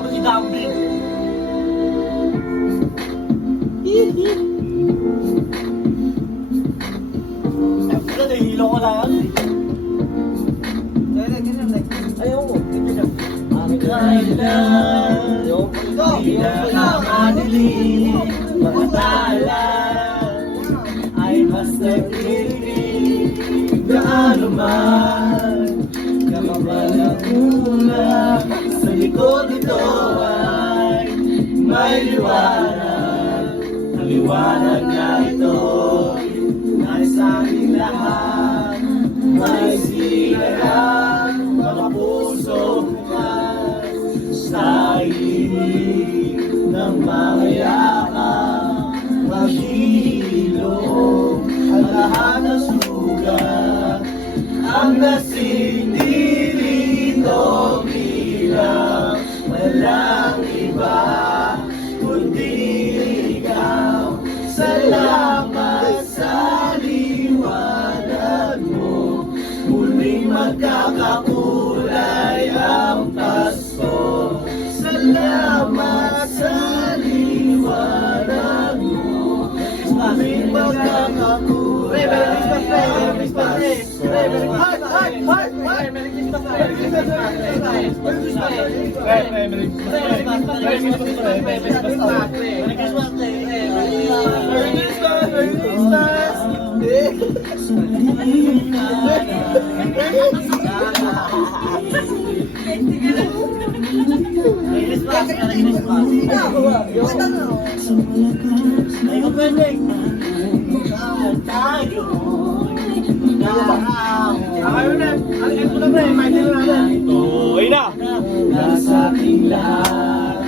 mo si Dumbling. Wala, nahihilo ko na yan. Ayaw mo. Kailan di na makadilim, mga tala ay mas nagtitig. Gaano man kamabal ang ulap, sa likod nito ay may liwanag. Ang liwanag na ito ay sa ating lahat. May sigaran, mga pusong bukas sa inig ng mga yaman. Maghihilom ang lahat ng sugat. Ang nasindi rito bilang walang iba kundi ikaw. Salamat sa liwanag mo, muling magkakakulay ang Pasko. Salamat sa liwanag mo, muling magkakakulay ang Pasko. Nasa ating lahat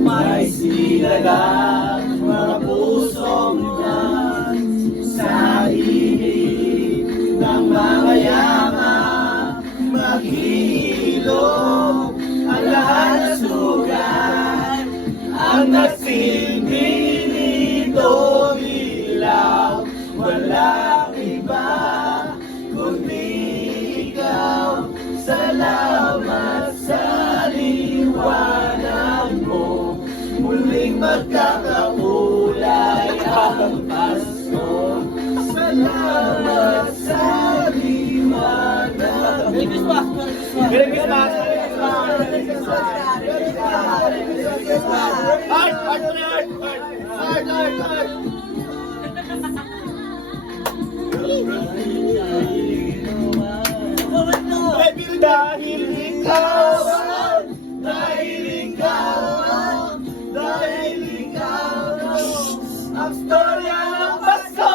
may silalang mga pusong lunas sa ibig ng mga yaman. Maghihilom ang lahat ng sugat. Ang nagsindi nito ilaw, walang iba kundi ikaw. Salamat sa liwanag mo, muling magkakakulay ang Pasko. Salamat sa liwanag mo. Merry Christmas! Merry Christmas! Merry Christmas! Heart! Heart! Heart! Heart! Heart! Dahil ikaw ang storya ng Pasko.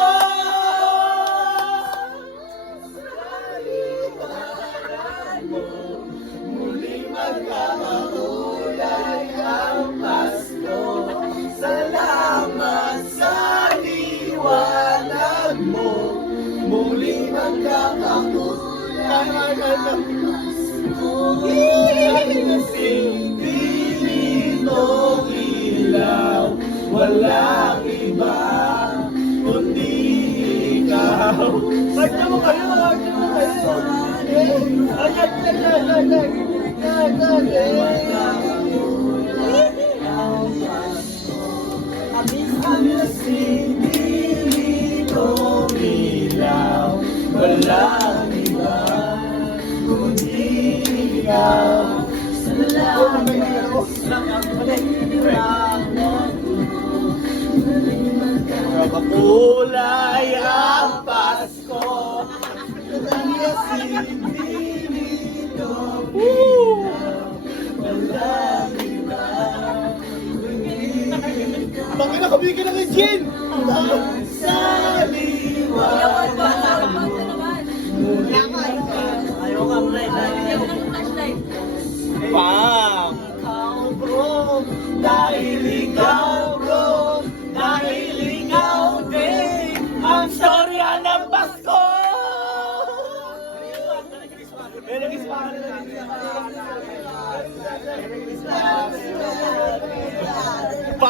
Muling magkakakulay ang Pasko. Salamat sa liwanag mo, muling magkakakulay ang Sindiritong ilaw, walang iba kundi ikaw. Agad mo kayo, agad mo kayo. Agad. Ang sindiritong ilaw, walang iba kundi ikaw. Salamat. Kulay